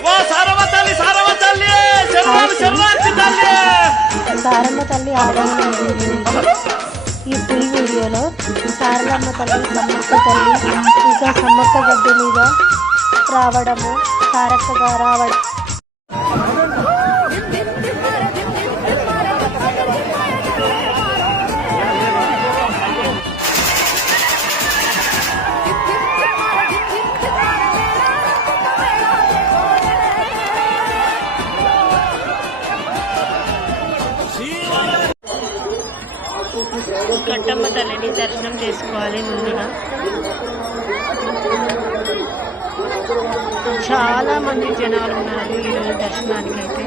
అబ్బా సారవ తల్లి సారవ తల్లి! తల్లి! సారమ్మ తల్లి ఈ ఫుల్ వీడియోలో సారలమ్మ తల్లి సమ్మక్క తల్లి ఇంకా సమ్మక్క గడ్డ మీద రావడము సారక్కగా రావడం కట్టమ్మ తల్లిని దర్శనం చేసుకోవాలి ముందుగా. చాలా మంది జనాలు ఉన్నారు ఈరోజు దర్శనానికి అయితే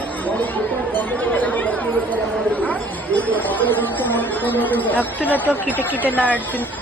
భక్తులతో కిటకిటలాడుతున్నారు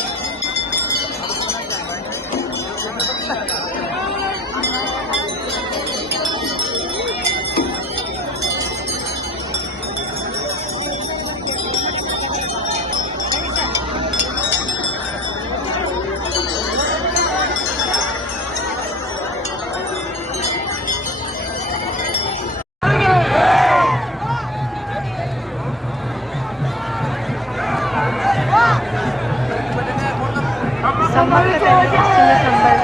సమ్మక్క తల్లి ఇస్తున్న సంబరం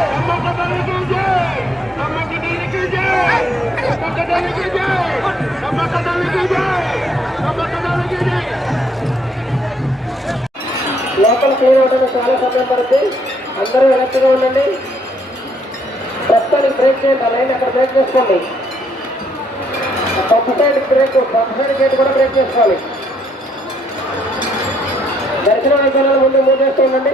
లోపల క్లీన్ అవడానికి చాలా సమయం పడుతుంది. అందరూ ఎలక్ట్గా ఉండండి. ప్రస్తుతానికి బ్రేక్ చేయండి. ఆ లైన్ అక్కడ బ్రేక్ చేసుకోండి? పప్పు సైడ్ బ్రేక్ పప్పు సైడ్ గేట్ కూడా బ్రేక్ చేసుకోవాలి. దర్శనం అయిపోయిన ముందు మూవ్ చేస్తూ ఉండండి.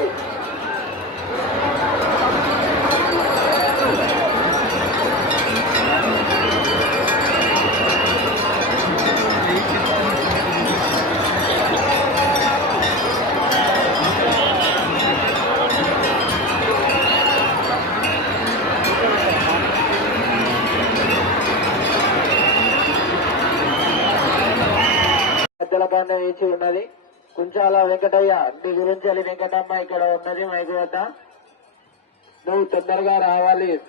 పెద్దల వేచి ఉన్నది. కుంచాల వెంకటయ్య నీ గురించి వెంకటమ్మ ఇక్కడ ఉన్నది మైకు వద్ద. నువ్వు తొందరగా రావాలి.